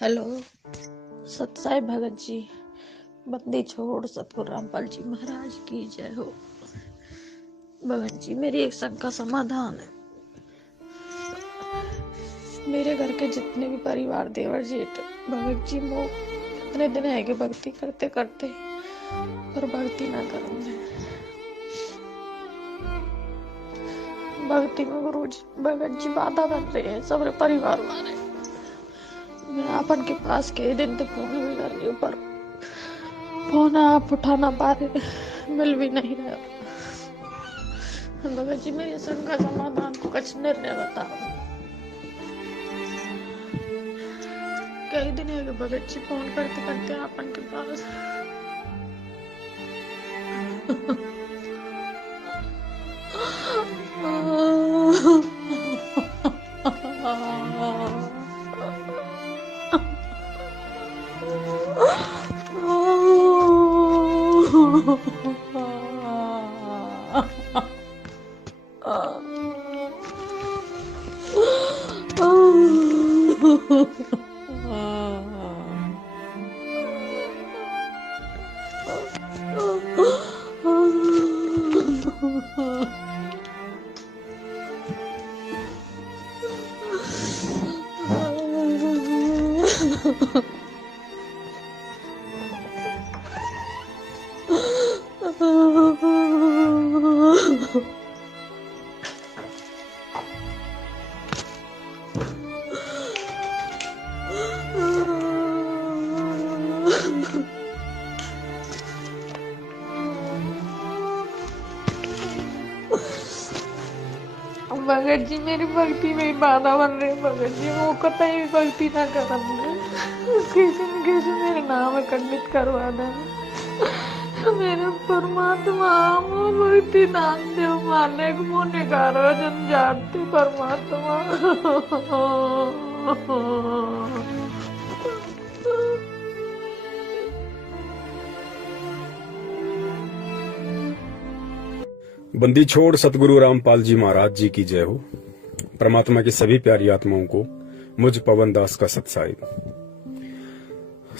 Hello. सत्साई Bhagat ji, बंदी छोड़ सतगुरु रामपाल जी महाराज की जय हो। भगत जी, मेरी एक शंका समाधान है। मेरे घर के जितने भी परिवार, देवर जेठ, भगत जी वो कितने दिन है कि भक्ति करते करते पर भक्ति ना करेंगे। भक्ति में गुरु जी भगत जी बाधा बन रहे हैं सबरे परिवार वाले। मैं आपन के पास कई दिन तो फोन भी कर रही हूँ पर फोन आप उठा ना पा रहे, मिल भी नहीं रहे। भगत जी, मेरी शंका समाधान को कुछ निर्णय बताओ। कई दिन है कि भगत जी फोन करते करते आपन के पास भगत जी, मेरी भक्ति में ही बाधा बन रही। भगत जी, वो कतई भी भक्ति ना करम किसी न किसी मेरे नाम खंडित करवा दे। मेरे परमात्मा वो भक्ति दान दे माने को मुने करो जन जानते परमात्मा। बंदी छोड़ सतगुरु रामपाल जी महाराज जी की जय हो। परमात्मा की सभी प्यारी आत्माओं को मुझ पवन दास का सत्साहिब।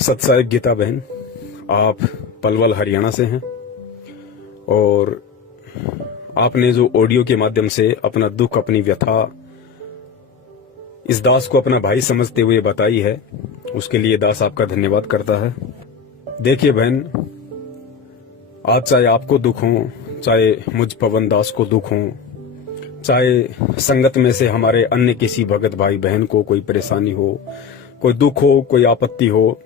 सत्साहिब गीता बहन, आप पलवल हरियाणा से हैं और आपने जो ऑडियो के माध्यम से अपना दुख, अपनी व्यथा इस दास को अपना भाई समझते हुए बताई है, उसके लिए दास आपका धन्यवाद करता है। देखिए बहन, आज चाहे आपको दुख हो, चाहे मुझ पवन दास को दुख हो, चाहे संगत में से हमारे अन्य किसी भगत भाई बहन को कोई परेशानी हो, कोई दुख हो, कोई आपत्ति हो,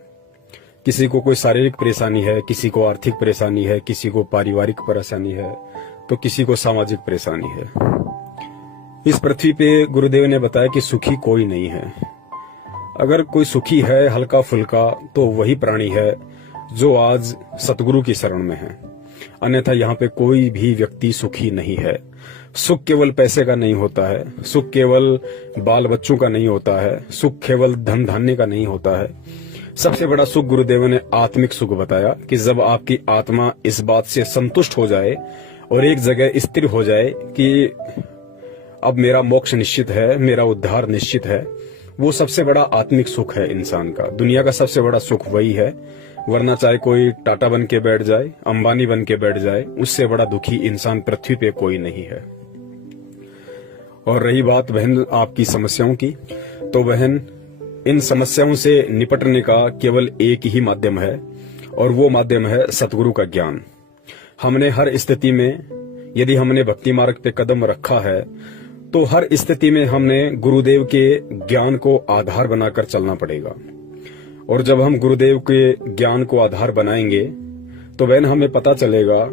किसी को कोई शारीरिक परेशानी है, किसी को आर्थिक परेशानी है, किसी को पारिवारिक परेशानी है, तो किसी को सामाजिक परेशानी है। इस पृथ्वी पे गुरुदेव ने बताया कि सुखी कोई नहीं है। अगर कोई सुखी है हल्का फुल्का तो वही प्राणी है जो आज सतगुरु की शरण में है, अन्यथा यहाँ पे कोई भी व्यक्ति सुखी नहीं है। सुख केवल पैसे का नहीं होता है, सुख केवल बाल बच्चों का नहीं होता है, सुख केवल धन धान्य का नहीं होता है। सबसे बड़ा सुख गुरुदेव ने आत्मिक सुख बताया कि जब आपकी आत्मा इस बात से संतुष्ट हो जाए और एक जगह स्थिर हो जाए कि अब मेरा मोक्ष निश्चित है, मेरा उद्धार निश्चित है, वो सबसे बड़ा आत्मिक सुख है इंसान का। दुनिया का सबसे बड़ा सुख वही है, वरना चाहे कोई टाटा बन के बैठ जाए, अंबानी बन के बैठ जाए, उससे बड़ा दुखी इंसान पृथ्वी पे कोई नहीं है। और रही बात बहन आपकी समस्याओं की, तो बहन इन समस्याओं से निपटने का केवल एक ही माध्यम है और वो माध्यम है सतगुरु का ज्ञान। हमने हर स्थिति में, यदि हमने भक्ति मार्ग पे कदम रखा है तो हर स्थिति में हमने गुरुदेव के ज्ञान को आधार बनाकर चलना पड़ेगा। और जब हम गुरुदेव के ज्ञान को आधार बनाएंगे तो बहन हमें पता चलेगा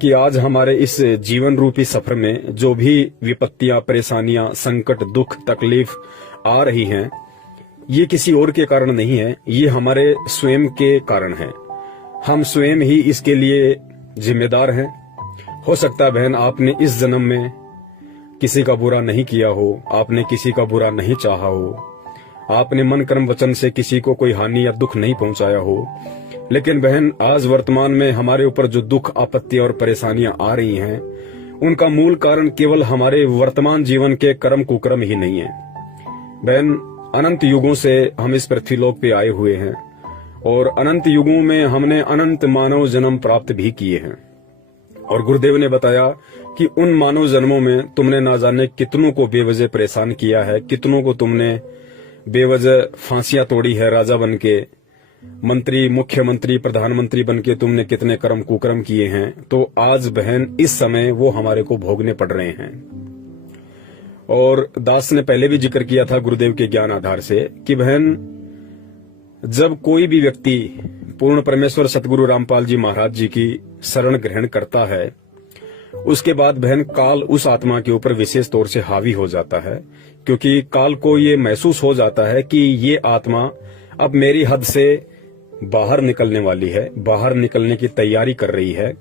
कि आज हमारे इस जीवन रूपी सफर में जो भी विपत्तियां, परेशानियां, संकट, दुख, तकलीफ आ रही हैं, ये किसी और के कारण नहीं है, ये हमारे स्वयं के कारण है। हम स्वयं ही इसके लिए जिम्मेदार हैं। हो सकता है बहन आपने इस जन्म में किसी का बुरा नहीं किया हो, आपने किसी का बुरा नहीं चाहा हो, आपने मन कर्म वचन से किसी को कोई हानि या दुख नहीं पहुंचाया हो, लेकिन बहन आज वर्तमान में हमारे ऊपर जो दुख, आपत्ति और परेशानियां आ रही हैं, उनका मूल कारण केवल हमारे वर्तमान जीवन के कर्म कुकर्म ही नहीं है। बहन अनंत युगों से हम इस पृथ्वीलोक पे आए हुए हैं और अनंत युगों में हमने अनंत मानव जन्म प्राप्त भी किए हैं। और गुरुदेव ने बताया कि उन मानव जन्मों में तुमने ना जाने कितनों को बेवजह परेशान किया है, कितनों को तुमने बेवजह फांसियां तोड़ी है, राजा बनके, मंत्री, मुख्यमंत्री, प्रधानमंत्री बनके तुमने कितने कर्म कुकर्म किए हैं। तो आज बहन इस समय वो हमारे को भोगने पड़ रहे हैं। और दास ने पहले भी जिक्र किया था गुरुदेव के ज्ञान आधार से कि बहन जब कोई भी व्यक्ति पूर्ण परमेश्वर सतगुरु रामपाल जी महाराज जी की शरण ग्रहण करता है, उसके बाद बहन काल उस आत्मा के ऊपर विशेष तौर से हावी हो जाता है, क्योंकि काल को ये महसूस हो जाता है कि ये आत्मा अब मेरी हद से बाहर निकलने वाली है, बाहर निकलने की तैयारी कर रही है।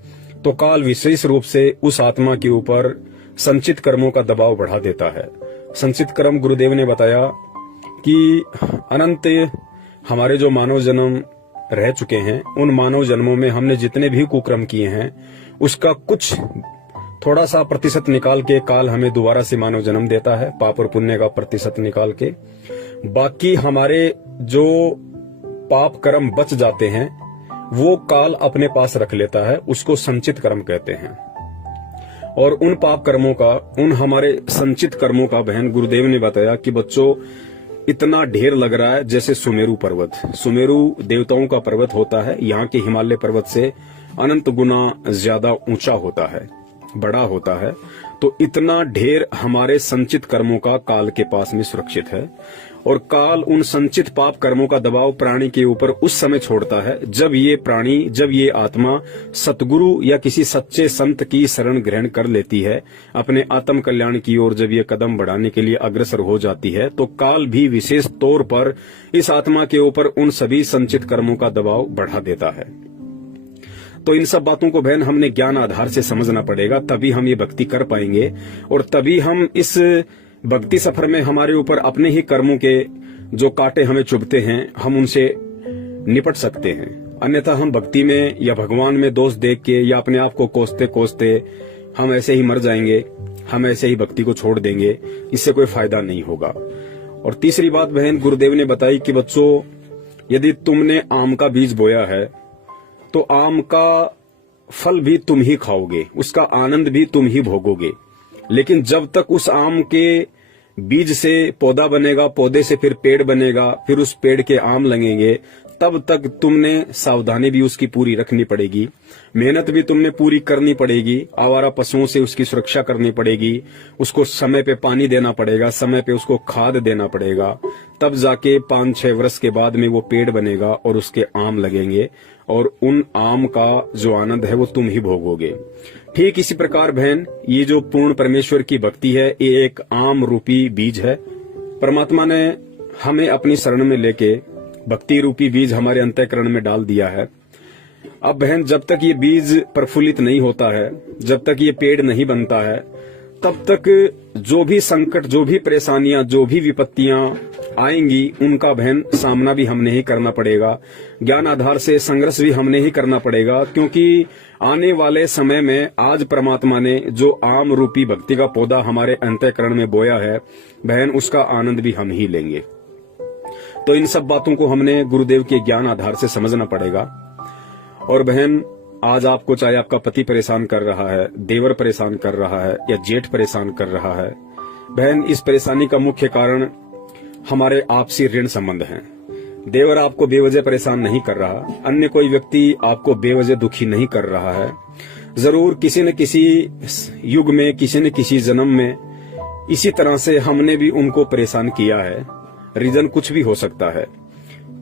तो काल विशेष रूप से उस आत्मा के ऊपर संचित कर्मों का दबाव बढ़ा देता है। संचित कर्म गुरुदेव ने बताया कि अनंत हमारे जो मानव जन्म रह चुके हैं, उन मानव जन्मों में हमने जितने भी कुकर्म किए हैं उसका कुछ थोड़ा सा प्रतिशत निकाल के काल हमें दोबारा से मानव जन्म देता है, पाप और पुण्य का प्रतिशत निकाल के। बाकी हमारे जो पाप कर्म बच जाते हैं वो काल अपने पास रख लेता है, उसको संचित कर्म कहते हैं। और उन पाप कर्मों का, उन हमारे संचित कर्मों का बहन गुरुदेव ने बताया कि बच्चों इतना ढेर लग रहा है जैसे सुमेरु पर्वत। सुमेरु देवताओं का पर्वत होता है, यहाँ के हिमालय पर्वत से अनंत गुना ज्यादा ऊंचा होता है, बड़ा होता है। तो इतना ढेर हमारे संचित कर्मों का काल के पास में सुरक्षित है। और काल उन संचित पाप कर्मों का दबाव प्राणी के ऊपर उस समय छोड़ता है जब ये प्राणी, जब ये आत्मा सतगुरु या किसी सच्चे संत की शरण ग्रहण कर लेती है, अपने आत्म कल्याण की ओर जब ये कदम बढ़ाने के लिए अग्रसर हो जाती है, तो काल भी विशेष तौर पर इस आत्मा के ऊपर उन सभी संचित कर्मों का दबाव बढ़ा देता है। तो इन सब बातों को बहन हमने ज्ञान आधार से समझना पड़ेगा, तभी हम ये भक्ति कर पाएंगे और तभी हम इस भक्ति सफर में हमारे ऊपर अपने ही कर्मों के जो कांटे हमें चुभते हैं हम उनसे निपट सकते हैं। अन्यथा हम भक्ति में या भगवान में दोष देख के या अपने आप को कोसते कोसते हम ऐसे ही मर जाएंगे, हम ऐसे ही भक्ति को छोड़ देंगे, इससे कोई फायदा नहीं होगा। और तीसरी बात बहन गुरुदेव ने बताई कि बच्चों यदि तुमने आम का बीज बोया है तो आम का फल भी तुम ही खाओगे, उसका आनंद भी तुम ही भोगोगे। लेकिन जब तक उस आम के बीज से पौधा बनेगा, पौधे से फिर पेड़ बनेगा, फिर उस पेड़ के आम लगेंगे, तब तक तुमने सावधानी भी उसकी पूरी रखनी पड़ेगी, मेहनत भी तुमने पूरी करनी पड़ेगी, आवारा पशुओं से उसकी सुरक्षा करनी पड़ेगी, उसको समय पे पानी देना पड़ेगा, समय पे उसको खाद देना पड़ेगा, तब जाके 5-6 वर्ष के बाद में वो पेड़ बनेगा और उसके आम लगेंगे और उन आम का जो आनंद है वो तुम ही भोगोगे। ठीक इसी प्रकार बहन ये जो पूर्ण परमेश्वर की भक्ति है ये एक आम रूपी बीज है। परमात्मा ने हमें अपनी शरण में लेके भक्ति रूपी बीज हमारे अंतःकरण में डाल दिया है। अब बहन जब तक ये बीज प्रफुल्लित नहीं होता है, जब तक ये पेड़ नहीं बनता है, तब तक जो भी संकट, जो भी परेशानियां, जो भी विपत्तियां आएंगी उनका बहन सामना भी हमने ही करना पड़ेगा, ज्ञान आधार से संघर्ष भी हमने ही करना पड़ेगा। क्योंकि आने वाले समय में आज परमात्मा ने जो आम रूपी भक्ति का पौधा हमारे अंतःकरण में बोया है बहन, उसका आनंद भी हम ही लेंगे। तो इन सब बातों को हमने गुरुदेव के ज्ञान आधार से समझना पड़ेगा। और बहन आज आपको चाहे आपका पति परेशान कर रहा है, देवर परेशान कर रहा है या जेठ परेशान कर रहा है, बहन इस परेशानी का मुख्य कारण हमारे आपसी ऋण संबंध हैं। देवर आपको बेवजह परेशान नहीं कर रहा, अन्य कोई व्यक्ति आपको बेवजह दुखी नहीं कर रहा है। जरूर किसी न किसी युग में, किसी न किसी जन्म में इसी तरह से हमने भी उनको परेशान किया है। रीजन कुछ भी हो सकता है।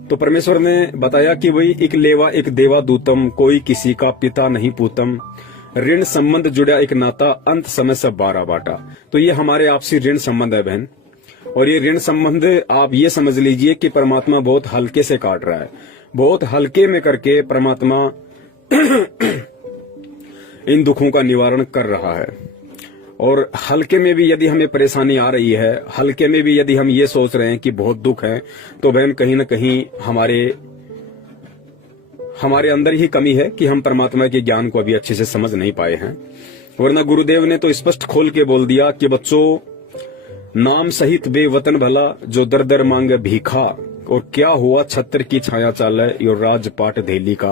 तो परमेश्वर ने बताया कि वही एक लेवा एक देवा दूतम, कोई किसी का पिता नहीं पूतम, ऋण संबंध जुड़ा एक नाता, अंत समय सब 12 बाटा। तो ये हमारे आपसी ऋण संबंध है बहन। और ये ऋण संबंध आप ये समझ लीजिए कि परमात्मा बहुत हल्के से काट रहा है, बहुत हल्के में करके परमात्मा इन दुखों का निवारण कर रहा है। और हल्के में भी यदि हमें परेशानी आ रही है, हल्के में भी यदि हम ये सोच रहे हैं कि बहुत दुख है, तो बहन कहीं न कहीं हमारे अंदर ही कमी है कि हम परमात्मा के ज्ञान को अभी अच्छे से समझ नहीं पाए हैं। वरना गुरुदेव ने तो स्पष्ट खोल के बोल दिया कि बच्चों नाम सहित बेवतन भला जो दर दर मांगे भीखा, और क्या हुआ छत्र की छाया चाले यो राजपाट धेली का।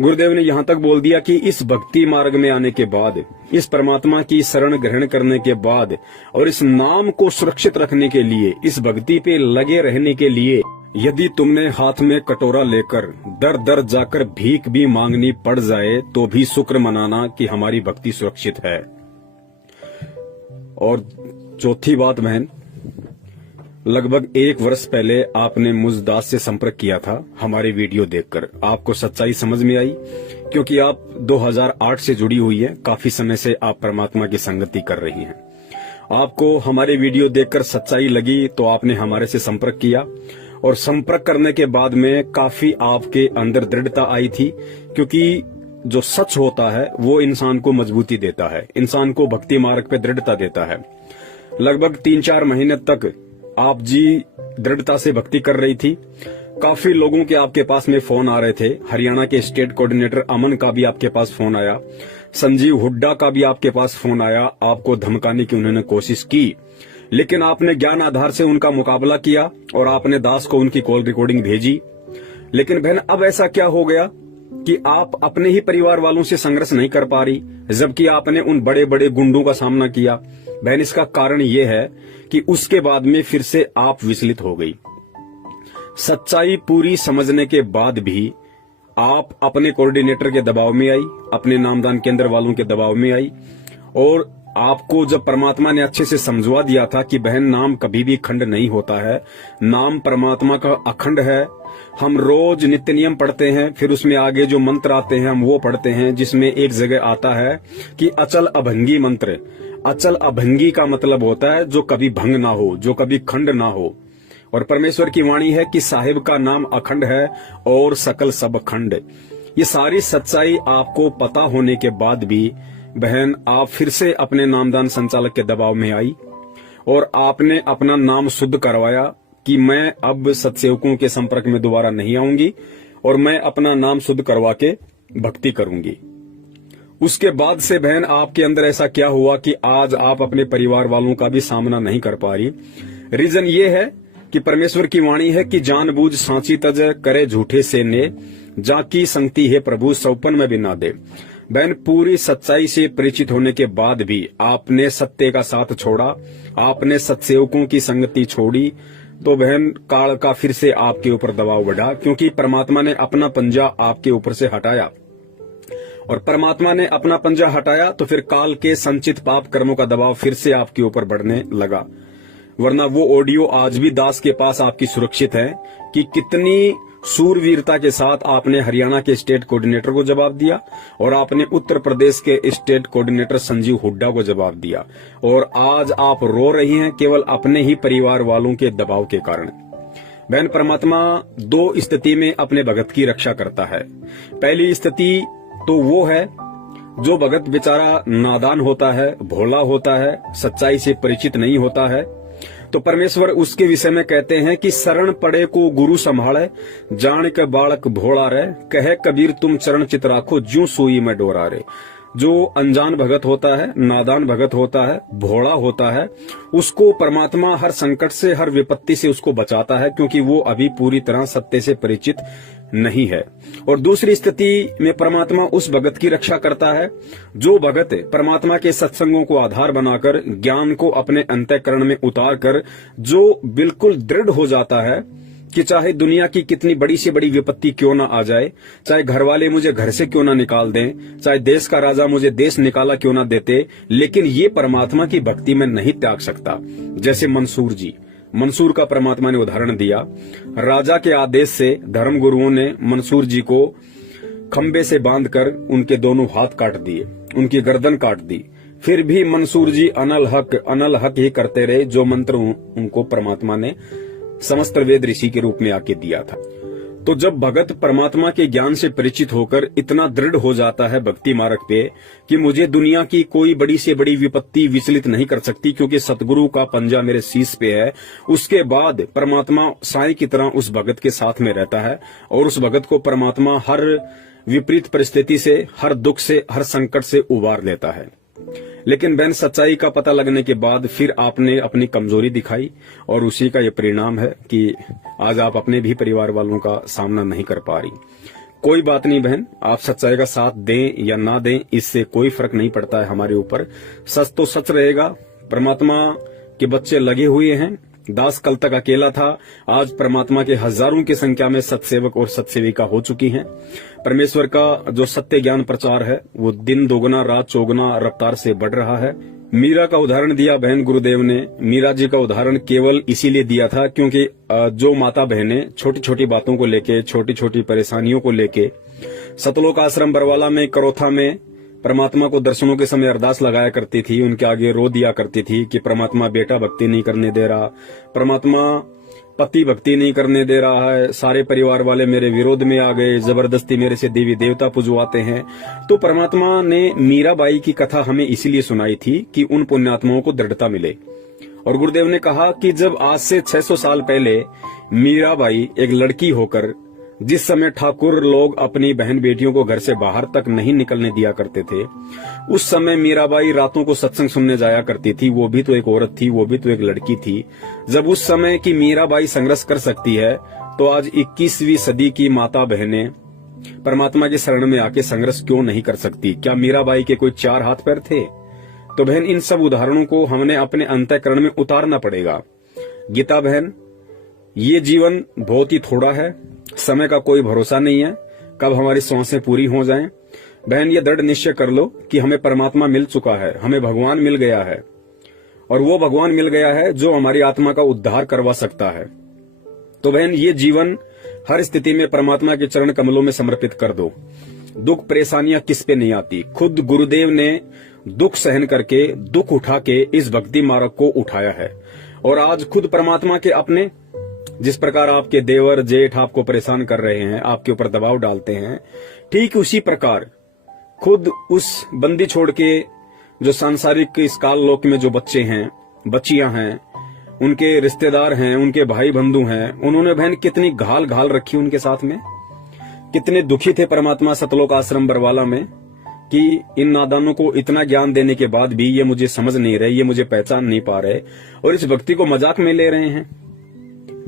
गुरुदेव ने यहाँ तक बोल दिया कि इस भक्ति मार्ग में आने के बाद, इस परमात्मा की शरण ग्रहण करने के बाद और इस नाम को सुरक्षित रखने के लिए, इस भक्ति पे लगे रहने के लिए, यदि तुमने हाथ में कटोरा लेकर दर दर जाकर भीख भी मांगनी पड़ जाए तो भी शुक्र मनाना कि हमारी भक्ति सुरक्षित है। और चौथी बात बहन, लगभग 1 वर्ष पहले आपने मुझ दास से संपर्क किया था हमारे वीडियो देखकर। आपको सच्चाई समझ में आई, क्योंकि आप 2008 से जुड़ी हुई हैं, काफी समय से आप परमात्मा की संगति कर रही हैं। आपको हमारे वीडियो देखकर सच्चाई लगी तो आपने हमारे से संपर्क किया, और संपर्क करने के बाद में काफी आपके अंदर दृढ़ता आई थी, क्योंकि जो सच होता है वो इंसान को मजबूती देता है, इंसान को भक्ति मार्ग पे दृढ़ता देता है। लगभग 3-4 महीने तक आप जी दृढ़ता से भक्ति कर रही थी। काफी लोगों के आपके पास में फोन आ रहे थे। हरियाणा के स्टेट कोऑर्डिनेटर अमन का भी आपके पास फोन आया, संजीव हुड्डा का भी आपके पास फोन आया, आपको धमकाने की उन्होंने कोशिश की, लेकिन आपने ज्ञान आधार से उनका मुकाबला किया और आपने दास को उनकी कॉल रिकॉर्डिंग भेजी। लेकिन बहन, अब ऐसा क्या हो गया कि आप अपने ही परिवार वालों से संघर्ष नहीं कर पा रही, जबकि आपने उन बड़े बड़े गुंडों का सामना किया। बहन, इसका कारण ये है कि उसके बाद में फिर से आप विचलित हो गई। सच्चाई पूरी समझने के बाद भी आप अपने कोऑर्डिनेटर के दबाव में आई, अपने नामदान केंद्र वालों के दबाव में आई, और आपको जब परमात्मा ने अच्छे से समझवा दिया था कि बहन, नाम कभी भी खंड नहीं होता है, नाम परमात्मा का अखंड है। हम रोज नित्य नियम पढ़ते हैं, फिर उसमें आगे जो मंत्र आते हैं हम वो पढ़ते हैं, जिसमें एक जगह आता है कि अचल अभंगी मंत्र। अचल अभंगी का मतलब होता है जो कभी भंग ना हो, जो कभी खंड ना हो। और परमेश्वर की वाणी है कि साहिब का नाम अखंड है और सकल सब खंड। ये सारी सच्चाई आपको पता होने के बाद भी बहन, आप फिर से अपने नामदान संचालक के दबाव में आई और आपने अपना नाम शुद्ध करवाया कि मैं अब सत्सेवकों के संपर्क में दोबारा नहीं आऊंगी और मैं अपना नाम शुद्ध करवा के भक्ति करूंगी। उसके बाद से बहन, आपके अंदर ऐसा क्या हुआ कि आज आप अपने परिवार वालों का भी सामना नहीं कर पा रही। रीजन ये है कि परमेश्वर की वाणी है कि जानबूझ सांची तज करे झूठे से ने, जाकी संगति है प्रभु सौपन में भी ना दे। बहन, पूरी सच्चाई से परिचित होने के बाद भी आपने सत्य का साथ छोड़ा, आपने सत्सेवकों की संगति छोड़ी, तो बहन काल का फिर से आपके ऊपर दबाव बढ़ा, क्योंकि परमात्मा ने अपना पंजा आपके ऊपर से हटाया। और परमात्मा ने अपना पंजा हटाया तो फिर काल के संचित पाप कर्मों का दबाव फिर से आपके ऊपर बढ़ने लगा। वरना वो ऑडियो आज भी दास के पास आपकी सुरक्षित है कि कितनी सूरवीरता के साथ आपने हरियाणा के स्टेट कोऑर्डिनेटर को जवाब दिया और आपने उत्तर प्रदेश के स्टेट कोऑर्डिनेटर संजीव हुड्डा को जवाब दिया, और आज आप रो रही हैं केवल अपने ही परिवार वालों के दबाव के कारण। बहन, परमात्मा 2 स्थिति में अपने भगत की रक्षा करता है। पहली स्थिति तो वो है जो भगत बेचारा नादान होता है, भोला होता है, सच्चाई से परिचित नहीं होता है, तो परमेश्वर उसके विषय में कहते हैं कि शरण पड़े को गुरु संभाले, जान के बालक भोला रे, कहे कबीर तुम चरण चित राखो, ज्यों सुई में डोरा रे। जो अनजान भगत होता है, नादान भगत होता है, भोला होता है, उसको परमात्मा हर संकट से, हर विपत्ति से उसको बचाता है, क्योंकि वो अभी पूरी तरह सत्य से परिचित नहीं है। और दूसरी स्थिति में परमात्मा उस भगत की रक्षा करता है जो भगत परमात्मा के सत्संगों को आधार बनाकर, ज्ञान को अपने अंतःकरण में उतार कर, जो बिल्कुल दृढ़ हो जाता है कि चाहे दुनिया की कितनी बड़ी से बड़ी विपत्ति क्यों ना आ जाए, चाहे घर वाले मुझे घर से क्यों ना निकाल दें, चाहे देश का राजा मुझे देश निकाला क्यों ना देते, लेकिन ये परमात्मा की भक्ति में नहीं त्याग सकता। जैसे मंसूर का परमात्मा ने उदाहरण दिया। राजा के आदेश से धर्म गुरुओं ने मंसूर जी को खंबे से बांधकर उनके दोनों हाथ काट दिए, उनकी गर्दन काट दी। फिर भी मंसूर जी अनल हक ही करते रहे, जो मंत्र उनको परमात्मा ने समस्त वेद ऋषि के रूप में आके दिया था। तो जब भगत परमात्मा के ज्ञान से परिचित होकर इतना दृढ़ हो जाता है भक्ति मार्ग पे कि मुझे दुनिया की कोई बड़ी से बड़ी विपत्ति विचलित नहीं कर सकती, क्योंकि सतगुरु का पंजा मेरे शीश पे है, उसके बाद परमात्मा साईं की तरह उस भगत के साथ में रहता है और उस भगत को परमात्मा हर विपरीत परिस्थिति से, हर दुख से, हर संकट से उबार लेता है। लेकिन बहन सच्चाई का पता लगने के बाद फिर आपने अपनी कमजोरी दिखाई और उसी का ये परिणाम है कि आज आप अपने भी परिवार वालों का सामना नहीं कर पा रही। कोई बात नहीं बहन, आप सच्चाई का साथ दें या ना दें इससे कोई फर्क नहीं पड़ता है हमारे ऊपर। सच तो सच रहेगा। परमात्मा के बच्चे लगे हुए हैं। दास कल तक अकेला था, आज परमात्मा के हजारों की संख्या में सत्सेवक और सत्सेविका हो चुकी हैं। परमेश्वर का जो सत्य ज्ञान प्रचार है वो दिन दोगुना रात चौगुना रफ्तार से बढ़ रहा है। मीरा का उदाहरण दिया बहन गुरुदेव ने। मीरा जी का उदाहरण केवल इसीलिए दिया था क्योंकि जो माता बहनें छोटी छोटी बातों को लेके, छोटी छोटी परेशानियों को लेके सतलोक आश्रम बरवाला में, करोथा में परमात्मा को दर्शनों के समय अरदास लगाया करती थी, उनके आगे रो दिया करती थी कि परमात्मा बेटा भक्ति नहीं करने दे रहा, परमात्मा पति भक्ति नहीं करने दे रहा है, सारे परिवार वाले मेरे विरोध में आ गए, जबरदस्ती मेरे से देवी देवता पुजवाते हैं। तो परमात्मा ने मीराबाई की कथा हमें इसीलिए सुनाई थी कि उन पुण्यात्माओं को दृढ़ता मिले। और गुरुदेव ने कहा कि जब आज से 600 साल पहले मीराबाई एक लड़की होकर, जिस समय ठाकुर लोग अपनी बहन बेटियों को घर से बाहर तक नहीं निकलने दिया करते थे, उस समय मीराबाई रातों को सत्संग सुनने जाया करती थी। वो भी तो एक औरत थी, वो भी तो एक लड़की थी। जब उस समय की मीराबाई संघर्ष कर सकती है तो आज 21वीं सदी की माता बहनें परमात्मा की शरण में आके संघर्ष क्यों नहीं कर सकती? क्या मीराबाई के कोई 4 हाथ पैर थे? तो बहन इन सब उदाहरणों को हमने अपने अंतःकरण में उतारना पड़ेगा। गीता बहन, ये जीवन बहुत ही थोड़ा है, समय का कोई भरोसा नहीं है कब हमारी सांसें पूरी हो जाएं। बहन ये दृढ़ निश्चय कर लो कि हमें परमात्मा मिल चुका है, हमें भगवान मिल गया है, और वो भगवान मिल गया है जो हमारी आत्मा का उद्धार करवा सकता है। तो बहन ये जीवन हर स्थिति में परमात्मा के चरण कमलों में समर्पित कर दो। दुख परेशानियां किस पे नहीं आती। खुद गुरुदेव ने दुख सहन करके, दुख उठा के इस भक्ति मार्ग को उठाया है। और आज खुद परमात्मा के अपने, जिस प्रकार आपके देवर जेठ आपको परेशान कर रहे हैं, आपके ऊपर दबाव डालते हैं, ठीक उसी प्रकार खुद उस बंदी छोड़ के जो सांसारिक इस काल लोक में जो बच्चे हैं, बच्चियां हैं, उनके रिश्तेदार हैं, उनके भाई बंधु हैं, उन्होंने बहन कितनी घाल घाल रखी उनके साथ में। कितने दुखी थे परमात्मा सतलोक आश्रम बरवाला में कि इन नादानों को इतना ज्ञान देने के बाद भी ये मुझे समझ नहीं रहे, ये मुझे पहचान नहीं पा रहे और इस भक्ति को मजाक में ले रहे हैं।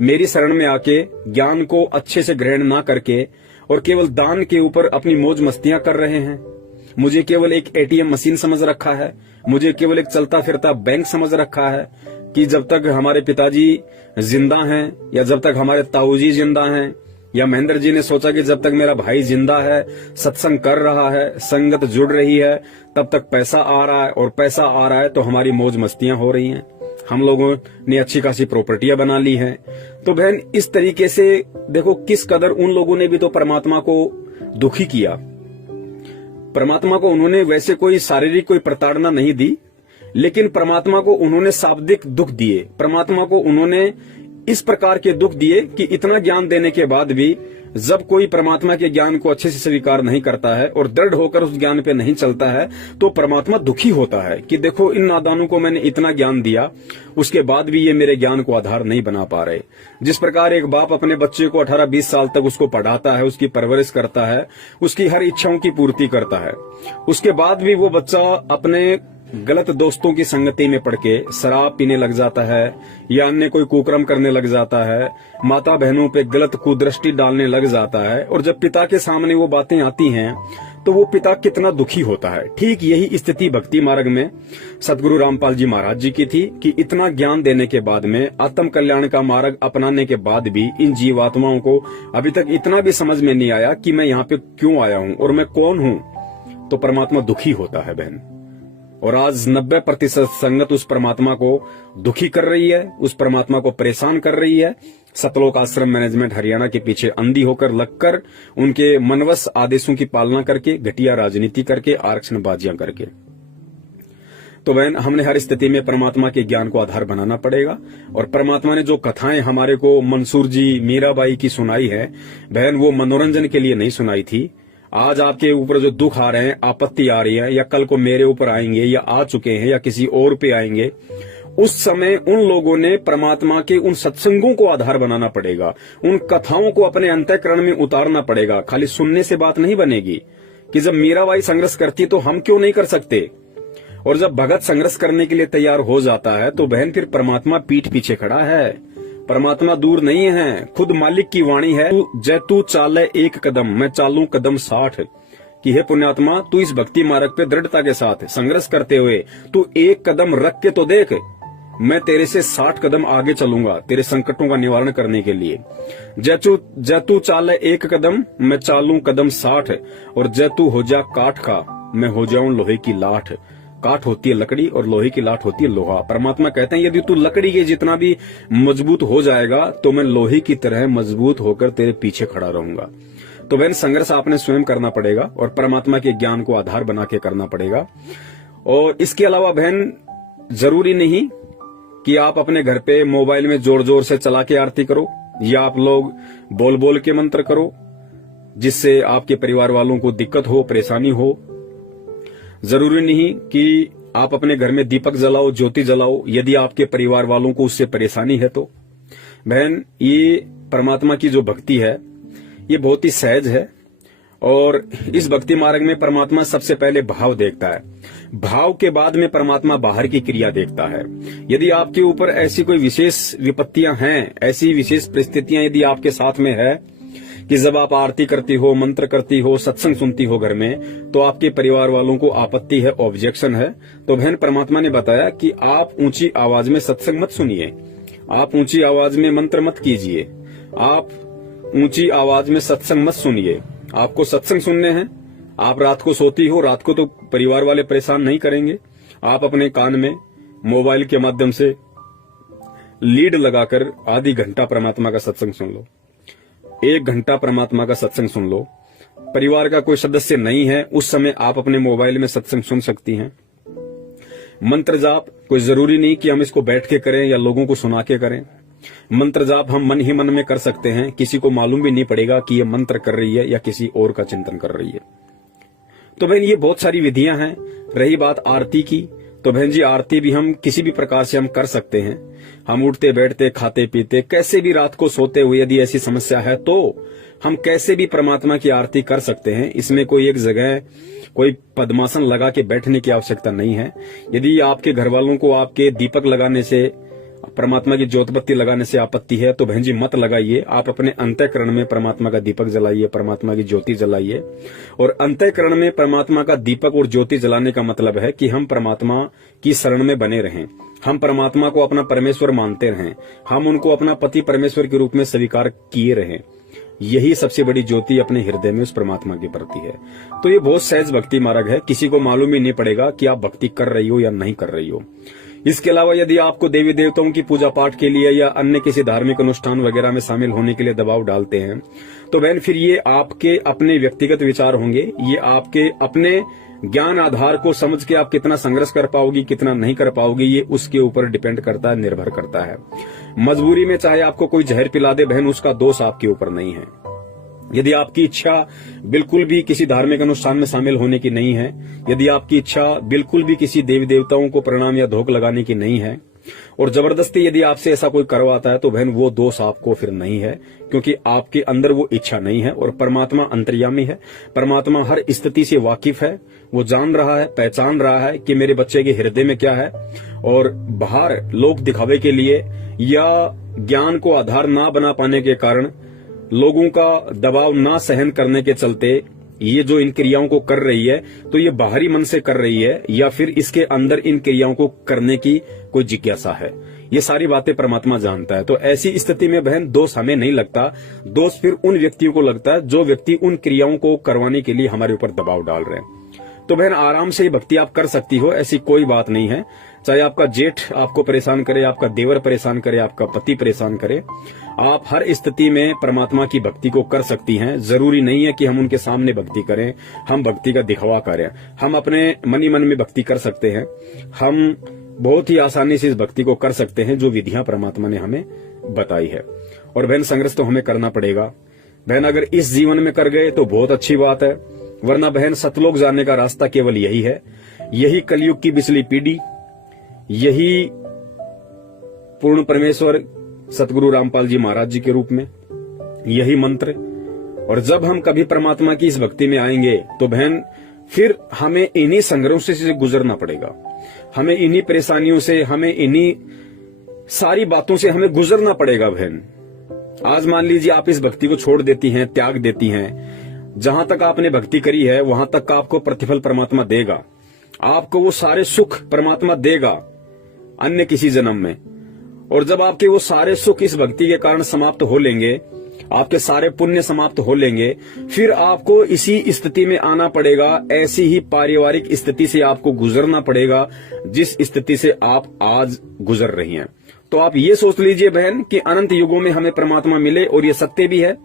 मेरी शरण में आके ज्ञान को अच्छे से ग्रहण ना करके और केवल दान के ऊपर अपनी मौज मस्तियां कर रहे हैं। मुझे केवल एक एटीएम मशीन समझ रखा है, मुझे केवल एक चलता फिरता बैंक समझ रखा है कि जब तक हमारे पिताजी जिंदा हैं या जब तक हमारे ताऊजी जिंदा हैं, या महेंद्र जी ने सोचा कि जब तक मेरा भाई जिंदा है, सत्संग कर रहा है, संगत जुड़ रही है, तब तक पैसा आ रहा है, और पैसा आ रहा है तो हमारी मौज मस्तियां हो रही हैं, हम लोगों ने अच्छी खासी प्रॉपर्टियां बना ली हैं। तो बहन इस तरीके से देखो किस कदर उन लोगों ने भी तो परमात्मा को दुखी किया। परमात्मा को उन्होंने वैसे कोई शारीरिक कोई प्रताड़ना नहीं दी, लेकिन परमात्मा को उन्होंने शाब्दिक दुख दिए। परमात्मा को उन्होंने इस प्रकार के दुख दिए कि इतना ज्ञान देने के बाद भी जब कोई परमात्मा के ज्ञान को अच्छे से स्वीकार नहीं करता है और दृढ़ होकर उस ज्ञान पे नहीं चलता है, तो परमात्मा दुखी होता है कि देखो इन नादानों को मैंने इतना ज्ञान दिया, उसके बाद भी ये मेरे ज्ञान को आधार नहीं बना पा रहे। जिस प्रकार एक बाप अपने बच्चे को 18-20 साल तक उसको पढ़ाता है, उसकी परवरिश करता है, उसकी हर इच्छाओं की पूर्ति करता है, उसके बाद भी वो बच्चा अपने गलत दोस्तों की संगति में पड़ के शराब पीने लग जाता है या अन्य कोई कुकर्म करने लग जाता है, माता बहनों पे गलत कुदृष्टि डालने लग जाता है, और जब पिता के सामने वो बातें आती हैं तो वो पिता कितना दुखी होता है। ठीक यही स्थिति भक्ति मार्ग में सदगुरु रामपाल जी महाराज जी की थी कि इतना ज्ञान देने के बाद में, आत्म कल्याण का मार्ग अपनाने के बाद भी इन जीवात्माओं को अभी तक इतना भी समझ में नहीं आया कि मैं यहाँ पे क्यों आया हूँ और मैं कौन हूँ। तो परमात्मा दुखी होता है बहन, और आज 90% संगत उस परमात्मा को दुखी कर रही है, उस परमात्मा को परेशान कर रही है। सतलोक आश्रम मैनेजमेंट हरियाणा के पीछे अंधी होकर लगकर, उनके मनवश आदेशों की पालना करके, घटिया राजनीति करके, आरक्षण बाजियां करके। तो बहन हमने हर स्थिति में परमात्मा के ज्ञान को आधार बनाना पड़ेगा। और परमात्मा ने जो कथाएं हमारे को मंसूर जी, मीराबाई की सुनाई है बहन, वो मनोरंजन के लिए नहीं सुनाई थी। आज आपके ऊपर जो दुख आ रहे हैं, आपत्ति आ रही है, या कल को मेरे ऊपर आएंगे या आ चुके हैं या किसी और पे आएंगे, उस समय उन लोगों ने परमात्मा के उन सत्संगों को आधार बनाना पड़ेगा, उन कथाओं को अपने अंतःकरण में उतारना पड़ेगा। खाली सुनने से बात नहीं बनेगी कि जब मीराबाई संघर्ष करती तो हम क्यों नहीं कर सकते। और जब भगत संघर्ष करने के लिए तैयार हो जाता है तो बहन फिर परमात्मा पीठ पीछे खड़ा है, परमात्मा दूर नहीं है। खुद मालिक की वाणी है, जय तू चाले एक कदम मैं चालूं कदम 60, कि हे पुण्यात्मा तू इस भक्ति मार्ग पे दृढ़ता के साथ संघर्ष करते हुए तू एक कदम रख के तो देख, मैं तेरे से 60 कदम आगे चलूंगा तेरे संकटों का निवारण करने के लिए। जय तू चाले एक कदम मैं चालूं कदम 60, और जय तू हो जा काठ का मैं हो जाऊं लोहे की लाठ। काठ होती है लकड़ी और लोहे की लाठ होती है लोहा। परमात्मा कहते हैं यदि तू लकड़ी के जितना भी मजबूत हो जाएगा तो मैं लोहे की तरह मजबूत होकर तेरे पीछे खड़ा रहूंगा। तो बहन संघर्ष आपने स्वयं करना पड़ेगा और परमात्मा के ज्ञान को आधार बना के करना पड़ेगा। और इसके अलावा बहन जरूरी नहीं कि आप अपने घर पे मोबाइल में जोर जोर से चला के आरती करो या आप लोग बोल बोल के मंत्र करो जिससे आपके परिवार वालों को दिक्कत हो, परेशानी हो। जरूरी नहीं कि आप अपने घर में दीपक जलाओ, ज्योति जलाओ यदि आपके परिवार वालों को उससे परेशानी है तो। बहन ये परमात्मा की जो भक्ति है ये बहुत ही सहज है और इस भक्ति मार्ग में परमात्मा सबसे पहले भाव देखता है, भाव के बाद में परमात्मा बाहर की क्रिया देखता है। यदि आपके ऊपर ऐसी कोई विशेष विपत्तियां हैं, ऐसी विशेष परिस्थितियां यदि आपके साथ में है कि जब आप आरती करती हो, मंत्र करती हो, सत्संग सुनती हो घर में, तो आपके परिवार वालों को आपत्ति है, ऑब्जेक्शन है, तो बहन परमात्मा ने बताया कि आप ऊंची आवाज में सत्संग मत सुनिए, आप ऊंची आवाज में मंत्र मत कीजिए, आप ऊंची आवाज में सत्संग मत सुनिए। आपको सत्संग सुनने हैं, आप रात को सोती हो, रात को तो परिवार वाले परेशान नहीं करेंगे, आप अपने कान में मोबाइल के माध्यम से लीड लगाकर आधी घंटा परमात्मा का सत्संग सुन लो, 1 घंटा परमात्मा का सत्संग सुन लो। परिवार का कोई सदस्य नहीं है उस समय आप अपने मोबाइल में सत्संग सुन सकती हैं। मंत्र जाप कोई जरूरी नहीं कि हम इसको बैठ के करें या लोगों को सुना के करें। मंत्र जाप हम मन ही मन में कर सकते हैं, किसी को मालूम भी नहीं पड़ेगा कि ये मंत्र कर रही है या किसी और का चिंतन कर रही है। तो बहन ये बहुत सारी विधियां हैं। रही बात आरती की, तो बहन जी आरती भी हम किसी भी प्रकार से हम कर सकते हैं। हम उठते बैठते खाते पीते कैसे भी रात को सोते हुए यदि ऐसी समस्या है तो हम कैसे भी परमात्मा की आरती कर सकते हैं। इसमें कोई एक जगह कोई पद्मासन लगा के बैठने की आवश्यकता नहीं है। यदि आपके घर वालों को आपके दीपक लगाने से, परमात्मा की ज्योतबत्ती लगाने से आपत्ति है तो बहन जी मत लगाइए। आप अपने अंतःकरण में परमात्मा का दीपक जलाइए, परमात्मा की ज्योति जलाइए। और अंतःकरण में परमात्मा का दीपक और ज्योति जलाने का मतलब है कि हम परमात्मा की शरण में बने रहें, हम परमात्मा को अपना परमेश्वर मानते रहें, हम उनको अपना पति परमेश्वर के रूप में स्वीकार किए रहें। यही सबसे बड़ी ज्योति अपने हृदय में उस परमात्मा के प्रति है। तो ये बहुत सहज भक्ति मार्ग है, किसी को मालूम ही नहीं पड़ेगा कि आप भक्ति कर रही हो या नहीं कर रही हो। इसके अलावा यदि आपको देवी देवताओं की पूजा पाठ के लिए या अन्य किसी धार्मिक अनुष्ठान वगैरह में शामिल होने के लिए दबाव डालते हैं तो बहन फिर ये आपके अपने व्यक्तिगत विचार होंगे, ये आपके अपने ज्ञान आधार को समझ के आप कितना संघर्ष कर पाओगी, कितना नहीं कर पाओगी, ये उसके ऊपर डिपेंड करता है, निर्भर करता है। मजबूरी में चाहे आपको कोई जहर पिला दे बहन, उसका दोष आपके ऊपर नहीं है। यदि आपकी इच्छा बिल्कुल भी किसी धार्मिक अनुष्ठान में शामिल होने की नहीं है, यदि आपकी इच्छा बिल्कुल भी किसी देवी देवताओं को प्रणाम या धोख लगाने की नहीं है और जबरदस्ती यदि आपसे ऐसा कोई करवाता है तो बहन वो दोष आपको फिर नहीं है, क्योंकि आपके अंदर वो इच्छा नहीं है। और परमात्मा अंतर्यामी है, परमात्मा हर स्थिति से वाकिफ है, वो जान रहा है, पहचान रहा है कि मेरे बच्चे के हृदय में क्या है। और बाहर लोग दिखावे के लिए या ज्ञान को आधार ना बना पाने के कारण, लोगों का दबाव ना सहन करने के चलते ये जो इन क्रियाओं को कर रही है तो ये बाहरी मन से कर रही है या फिर इसके अंदर इन क्रियाओं को करने की कोई जिज्ञासा है। ये सारी बातें परमात्मा जानता है। तो ऐसी स्थिति में बहन दोष हमें नहीं लगता, दोष फिर उन व्यक्तियों को लगता है जो व्यक्ति उन क्रियाओं को करवाने के लिए हमारे ऊपर दबाव डाल रहे हैं। तो बहन आराम से ये भक्ति आप कर सकती हो, ऐसी कोई बात नहीं है। चाहे आपका जेठ आपको परेशान करे, आपका देवर परेशान करे, आपका पति परेशान करे, आप हर स्थिति में परमात्मा की भक्ति को कर सकती हैं। जरूरी नहीं है कि हम उनके सामने भक्ति करें, हम भक्ति का दिखावा करें। हम अपने मन ही मन में भक्ति कर सकते हैं। हम बहुत ही आसानी से इस भक्ति को कर सकते हैं जो विधियां परमात्मा ने हमें बताई है। और बहन संघर्ष तो हमें करना पड़ेगा। बहन अगर इस जीवन में कर गए तो बहुत अच्छी बात है, वरना बहन सतलोक जाने का रास्ता केवल यही है। यही कलयुग की बिचली पीढ़ी, यही पूर्ण परमेश्वर सतगुरु रामपाल जी महाराज जी के रूप में, यही मंत्र। और जब हम कभी परमात्मा की इस भक्ति में आएंगे तो बहन फिर हमें इन्हीं संघर्षों से गुजरना पड़ेगा, हमें इन्हीं परेशानियों से, हमें इन्हीं सारी बातों से हमें गुजरना पड़ेगा बहन। आज मान लीजिए आप इस भक्ति को छोड़ देती हैं, त्याग देती हैं, जहां तक आपने भक्ति करी है वहां तक का आपको प्रतिफल परमात्मा देगा, आपको वो सारे सुख परमात्मा देगा अन्य किसी जन्म में। और जब आपके वो सारे सुख इस भक्ति के कारण समाप्त हो लेंगे, आपके सारे पुण्य समाप्त हो लेंगे, फिर आपको इसी स्थिति में आना पड़ेगा, ऐसी ही पारिवारिक स्थिति से आपको गुजरना पड़ेगा जिस स्थिति से आप आज गुजर रही हैं। तो आप ये सोच लीजिए बहन कि अनंत युगों में हमें परमात्मा मिले, और ये सत्य भी है।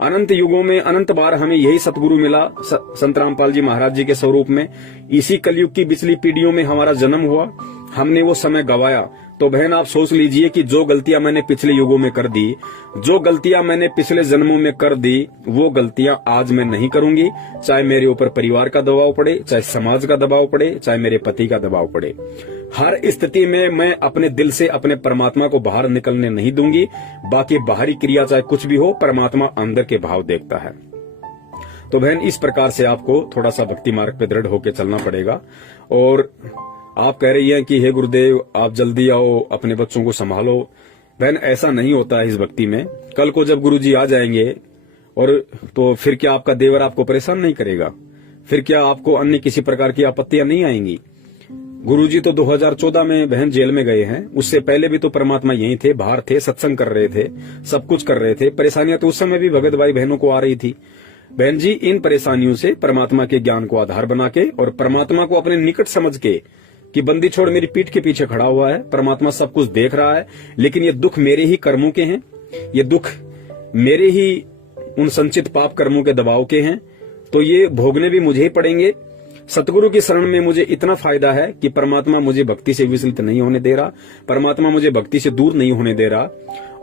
अनंत युगों में अनंत बार हमें यही सतगुरु मिला, संत रामपाल जी महाराज जी के स्वरूप में। इसी कलयुग की पिछली पीढ़ियों में हमारा जन्म हुआ, हमने वो समय गवाया। तो बहन आप सोच लीजिए कि जो गलतियां मैंने पिछले युगों में कर दी, जो गलतियां मैंने पिछले जन्मों में कर दी, वो गलतियां आज मैं नहीं करूंगी। चाहे मेरे ऊपर परिवार का दबाव पड़े, चाहे समाज का दबाव पड़े, चाहे मेरे पति का दबाव पड़े, हर स्थिति में मैं अपने दिल से अपने परमात्मा को बाहर निकलने नहीं दूंगी। बाकी बाहरी क्रिया चाहे कुछ भी हो, परमात्मा अंदर के भाव देखता है। तो बहन इस प्रकार से आपको थोड़ा सा भक्ति मार्ग पे दृढ़ होकर चलना पड़ेगा। और आप कह रही हैं कि हे गुरुदेव आप जल्दी आओ, अपने बच्चों को संभालो। बहन ऐसा नहीं होता है इस भक्ति में। कल को जब गुरुजी आ जाएंगे और तो फिर क्या आपका देवर आपको परेशान नहीं करेगा? फिर क्या आपको अन्य किसी प्रकार की आपत्तियां नहीं आएंगी? गुरुजी तो 2014 में बहन जेल में गए हैं, उससे पहले भी तो परमात्मा यहीं थे, बाहर थे, सत्संग कर रहे थे, सब कुछ कर रहे थे। परेशानियां तो उस समय भी भगत भाई बहनों को आ रही थी। बहन जी इन परेशानियों से परमात्मा के ज्ञान को आधार बना के और परमात्मा को अपने निकट समझ के कि बंदी छोड़ मेरी पीठ के पीछे खड़ा हुआ है, परमात्मा सब कुछ देख रहा है, लेकिन ये दुख मेरे ही कर्मों के हैं, ये दुख मेरे ही उन संचित पाप कर्मों के दबाव के हैं, तो ये भोगने भी मुझे ही पड़ेंगे। सतगुरु की शरण में मुझे इतना फायदा है कि परमात्मा मुझे भक्ति से विचलित नहीं होने दे रहा, परमात्मा मुझे भक्ति से दूर नहीं होने दे रहा।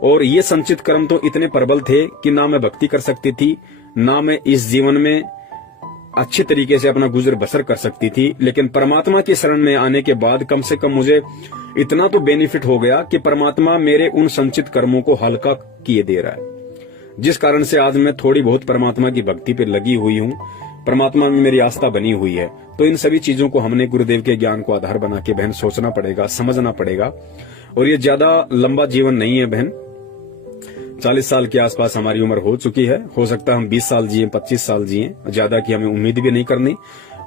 और ये संचित कर्म तो इतने प्रबल थे कि ना मैं भक्ति कर सकती थी, ना मैं इस जीवन में अच्छे तरीके से अपना गुजर बसर कर सकती थी। लेकिन परमात्मा की शरण में आने के बाद कम से कम मुझे इतना तो बेनिफिट हो गया कि परमात्मा मेरे उन संचित कर्मों को हल्का किए दे रहा है, जिस कारण से आज मैं थोड़ी बहुत परमात्मा की भक्ति पे लगी हुई हूँ, परमात्मा में मेरी आस्था बनी हुई है। तो इन सभी चीजों को हमने गुरुदेव के ज्ञान को आधार बना के बहन सोचना पड़ेगा, समझना पड़ेगा। और ये ज्यादा लंबा जीवन नहीं है बहन, 40 साल के आसपास हमारी उम्र हो चुकी है। हो सकता है हम 20 साल जिए, 25 साल जिए, ज्यादा की हमें उम्मीद भी नहीं करनी।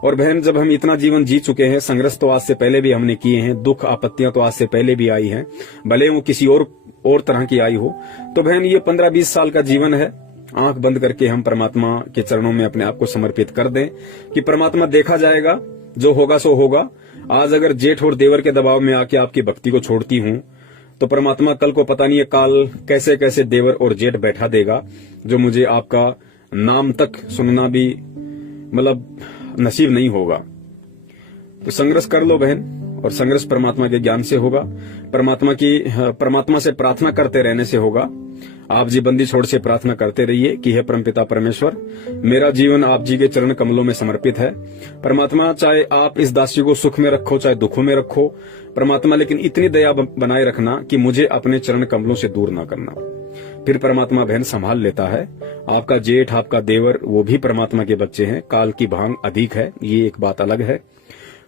और बहन जब हम इतना जीवन जी चुके हैं, संघर्ष तो आज से पहले भी हमने किए हैं, दुख आपत्तियां तो आज से पहले भी आई हैं, भले वो किसी और तरह की आई हो। तो बहन ये 15-20 साल का जीवन है, आंख बंद करके हम परमात्मा के चरणों में अपने आप को समर्पित कर दें कि परमात्मा देखा जाएगा, जो होगा सो होगा। आज अगर जेठ और देवर के दबाव में आके आपकी भक्ति को छोड़ती हूं, तो परमात्मा कल को पता नहीं है काल कैसे कैसे देवर और जेठ बैठा देगा, जो मुझे आपका नाम तक सुनना भी मतलब नसीब नहीं होगा। तो संघर्ष कर लो बहन, और संघर्ष परमात्मा के ज्ञान से होगा, परमात्मा से प्रार्थना करते रहने से होगा। आप जी बंदी छोड़ से प्रार्थना करते रहिए कि हे परमपिता परमेश्वर, मेरा जीवन आप जी के चरण कमलों में समर्पित है। परमात्मा चाहे आप इस दासी को सुख में रखो चाहे दुखों में रखो परमात्मा, लेकिन इतनी दया बनाए रखना कि मुझे अपने चरण कमलों से दूर ना करना। फिर परमात्मा बहन संभाल लेता है। आपका जेठ आपका देवर वो भी परमात्मा के बच्चे हैं, काल की भांग अधिक है, ये एक बात अलग है।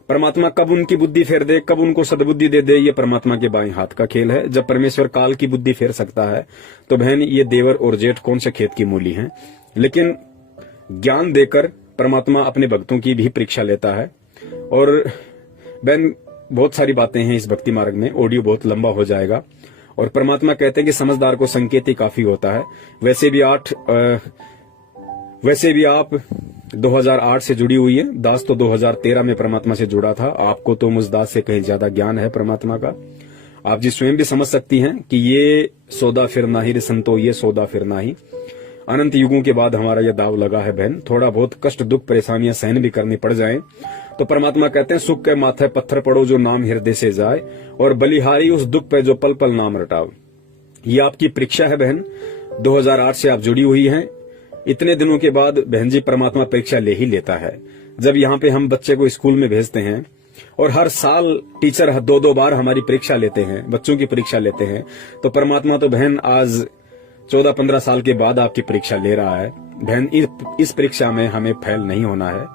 परमात्मा कब उनकी बुद्धि फेर दे, कब उनको सद्बुद्धि दे दे, ये परमात्मा के बाएं हाथ का खेल है। जब परमेश्वर काल की बुद्धि फेर सकता है तो बहन ये देवर और जेठ कौन से खेत की मूली हैं। लेकिन ज्ञान देकर परमात्मा अपने भक्तों की भी परीक्षा लेता है। और बहन बहुत सारी बातें हैं इस भक्ति मार्ग में, ऑडियो बहुत लंबा हो जाएगा। और परमात्मा कहते हैं कि समझदार को संकेत ही काफी होता है। वैसे भी आप 2008 से जुड़ी हुई है, दास तो 2013 में परमात्मा से जुड़ा था। आपको तो मुझ दास से कहीं ज्यादा ज्ञान है परमात्मा का। आप जी स्वयं भी समझ सकती हैं कि ये सौदा फिर नाही रे संतो, ये सौदा फिर नाही। अनंत युगों के बाद हमारा यह दाव लगा है बहन। थोड़ा बहुत कष्ट दुख परेशानियां सहन भी करनी पड़ जाएं तो परमात्मा कहते हैं सुख के माथे पत्थर पड़ो जो नाम हृदय से जाए, और बलिहारी उस दुख पे जो पल पल नाम रटाओ। ये आपकी परीक्षा है बहन। 2008 से आप जुड़ी हुई हैं। इतने दिनों के बाद बहन जी परमात्मा परीक्षा ले ही लेता है। जब यहाँ पे हम बच्चे को स्कूल में भेजते हैं और हर साल टीचर 2-2 बार हमारी परीक्षा लेते हैं, बच्चों की परीक्षा लेते हैं, तो परमात्मा तो बहन आज 14-15 साल के बाद आपकी परीक्षा ले रहा है। बहन इस परीक्षा में हमें फेल नहीं होना है।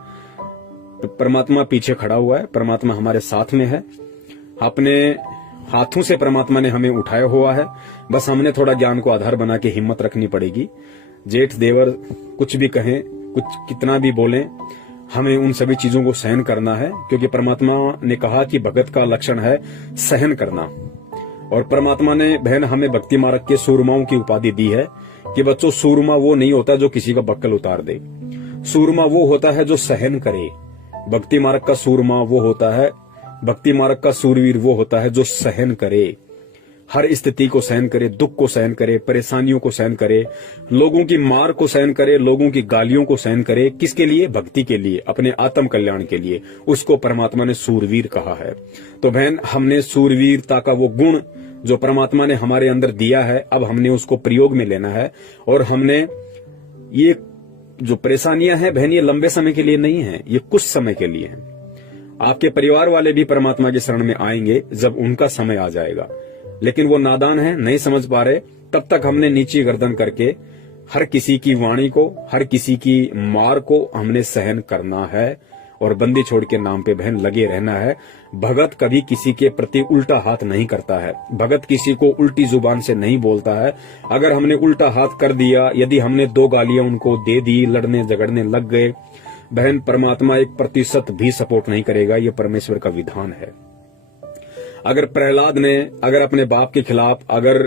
परमात्मा पीछे खड़ा हुआ है, परमात्मा हमारे साथ में है। अपने हाथों से परमात्मा ने हमें उठाया हुआ है, बस हमने थोड़ा ज्ञान को आधार बना के हिम्मत रखनी पड़ेगी। जेठ देवर कुछ भी कहें, कुछ कितना भी बोलें, हमें उन सभी चीजों को सहन करना है, क्योंकि परमात्मा ने कहा कि भगत का लक्षण है सहन करना। और परमात्मा ने बहन हमें भक्ति मार्ग के सूरमाओं की उपाधि दी है कि बच्चों, सूरमा वो नहीं होता जो किसी का बक्कल उतार दे, सूरमा वो होता है जो सहन करे। भक्ति मार्ग का सूरमा वो होता है, भक्ति मार्ग का सूरवीर वो होता है जो सहन करे, हर स्थिति को सहन करे, दुख को सहन करे, परेशानियों को सहन करे, लोगों की मार को सहन करे, लोगों की गालियों को सहन करे। किसके लिए? भक्ति के लिए, अपने आत्म कल्याण के लिए। उसको परमात्मा ने सूरवीर कहा है। तो बहन, हमने सूरवीरता का वो गुण जो परमात्मा ने हमारे अंदर दिया है, अब हमने उसको प्रयोग में लेना है। और हमने ये जो परेशानियां हैं बहन, ये लंबे समय के लिए नहीं है, ये कुछ समय के लिए है। आपके परिवार वाले भी परमात्मा के शरण में आएंगे जब उनका समय आ जाएगा, लेकिन वो नादान है, नहीं समझ पा रहे। तब तक हमने नीची गर्दन करके हर किसी की वाणी को, हर किसी की मार को हमने सहन करना है और बंदी छोड़ के नाम पे बहन लगे रहना है। भगत कभी किसी के प्रति उल्टा हाथ नहीं करता है, भगत किसी को उल्टी जुबान से नहीं बोलता है। अगर हमने उल्टा हाथ कर दिया, यदि हमने 2 गालियां उनको दे दी, लड़ने झगड़ने लग गए, बहन परमात्मा 1% भी सपोर्ट नहीं करेगा। ये परमेश्वर का विधान है। अगर प्रहलाद ने अगर अपने बाप के खिलाफ अगर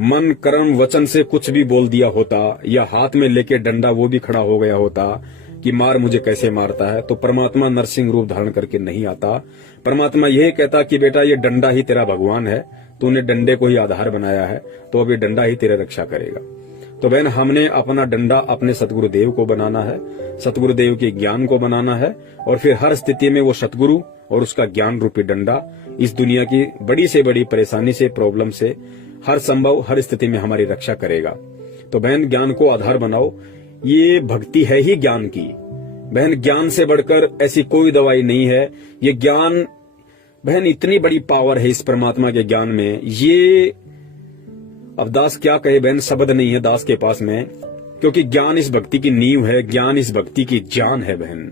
मन कर्म वचन से कुछ भी बोल दिया होता, या हाथ में लेके डंडा वो भी खड़ा हो गया होता कि मार मुझे कैसे मारता है, तो परमात्मा नरसिंह रूप धारण करके नहीं आता। परमात्मा यही कहता कि बेटा, ये डंडा ही तेरा भगवान है, तूने डंडे को ही आधार बनाया है, तो अब ये डंडा ही तेरा रक्षा करेगा। तो बहन, हमने अपना डंडा अपने सतगुरुदेव को बनाना है, सतगुरुदेव के ज्ञान को बनाना है, और फिर हर स्थिति में वो सतगुरु और उसका ज्ञान रूपी डंडा इस दुनिया की बड़ी से बड़ी परेशानी से, प्रॉब्लम से, हर संभव हर स्थिति में हमारी रक्षा करेगा। तो बहन, ज्ञान को आधार बनाओ। ये भक्ति है ही ज्ञान की। बहन, ज्ञान से बढ़कर ऐसी कोई दवाई नहीं है। ये ज्ञान बहन, इतनी बड़ी पावर है इस परमात्मा के ज्ञान में। ये अब दास क्या कहे बहन, शब्द नहीं है दास के पास में, क्योंकि ज्ञान इस भक्ति की नींव है, ज्ञान इस भक्ति की जान है बहन।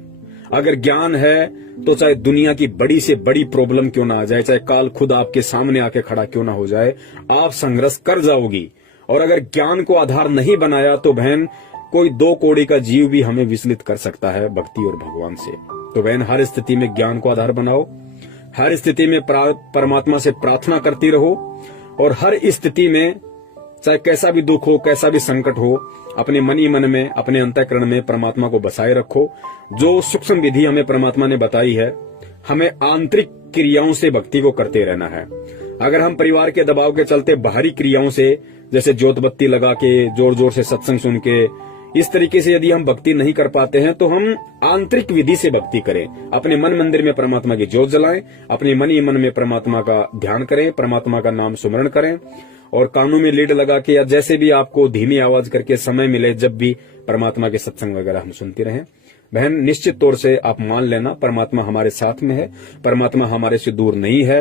अगर ज्ञान है तो चाहे दुनिया की बड़ी से बड़ी प्रॉब्लम क्यों ना आ जाए, चाहे काल खुद आपके सामने आके खड़ा क्यों ना हो जाए, आप संघर्ष कर जाओगी। और अगर ज्ञान को आधार नहीं बनाया तो बहन, कोई 2 कौड़ी का जीव भी हमें विचलित कर सकता है भक्ति और भगवान से। तो बहन, हर स्थिति में ज्ञान को आधार बनाओ, हर स्थिति में परमात्मा से प्रार्थना करती रहो, और हर स्थिति में चाहे कैसा भी दुख हो, कैसा भी संकट हो, अपने मन ही मन में, अपने अंतःकरण में परमात्मा को बसाए रखो। जो सूक्ष्म विधि हमें परमात्मा ने बताई है, हमें आंतरिक क्रियाओं से भक्ति को करते रहना है। अगर हम परिवार के दबाव के चलते बाहरी क्रियाओं से, जैसे ज्योत बत्ती लगा के, जोर जोर से सत्संग सुन के, इस तरीके से यदि हम भक्ति नहीं कर पाते हैं, तो हम आंतरिक विधि से भक्ति करें। अपने मन मंदिर में परमात्मा की ज्योत जलाएं, अपने मन ही मन में परमात्मा का ध्यान करें, परमात्मा का नाम सुमरण करें, और कानों में लीड लगा के या जैसे भी आपको धीमी आवाज करके समय मिले, जब भी परमात्मा के सत्संग वगैरह हम सुनते रहें। बहन, निश्चित तौर से आप मान लेना, परमात्मा हमारे साथ में है, परमात्मा हमारे से दूर नहीं है।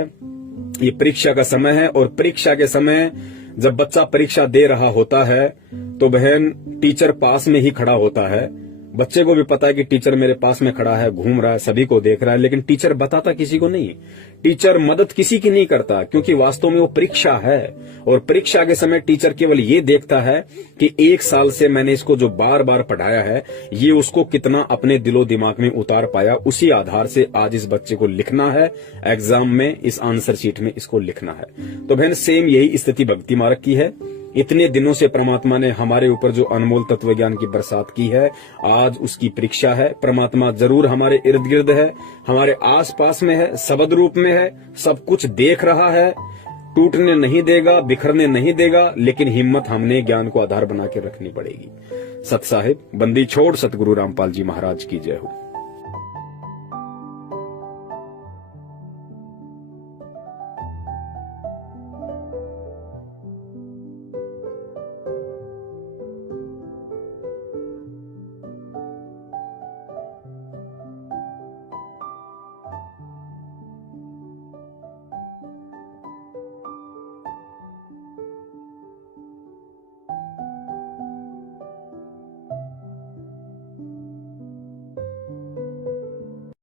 ये परीक्षा का समय है, और परीक्षा के समय जब बच्चा परीक्षा दे रहा होता है तो बहन, टीचर पास में ही खड़ा होता है। बच्चे को भी पता है कि टीचर मेरे पास में खड़ा है, घूम रहा है, सभी को देख रहा है, लेकिन टीचर बताता किसी को नहीं। टीचर मदद किसी की नहीं करता, क्योंकि वास्तव में वो परीक्षा है। और परीक्षा के समय टीचर केवल ये देखता है कि 1 साल से मैंने इसको जो बार बार पढ़ाया है, ये उसको कितना अपने दिलो दिमाग में उतार पाया। उसी आधार से आज इस बच्चे को लिखना है एग्जाम में, इस आंसर शीट में इसको लिखना है। तो बहन, सेम यही स्थिति भक्ति मार्ग की है। इतने दिनों से परमात्मा ने हमारे ऊपर जो अनमोल तत्व ज्ञान की बरसात की है, आज उसकी परीक्षा है। परमात्मा जरूर हमारे इर्द गिर्द है, हमारे आस पास में है, शब्द रूप में है, सब कुछ देख रहा है, टूटने नहीं देगा, बिखरने नहीं देगा, लेकिन हिम्मत हमने ज्ञान को आधार बना के रखनी पड़ेगी। सत साहिब, बंदी छोड़, सतगुरु रामपाल जी महाराज की जय हो।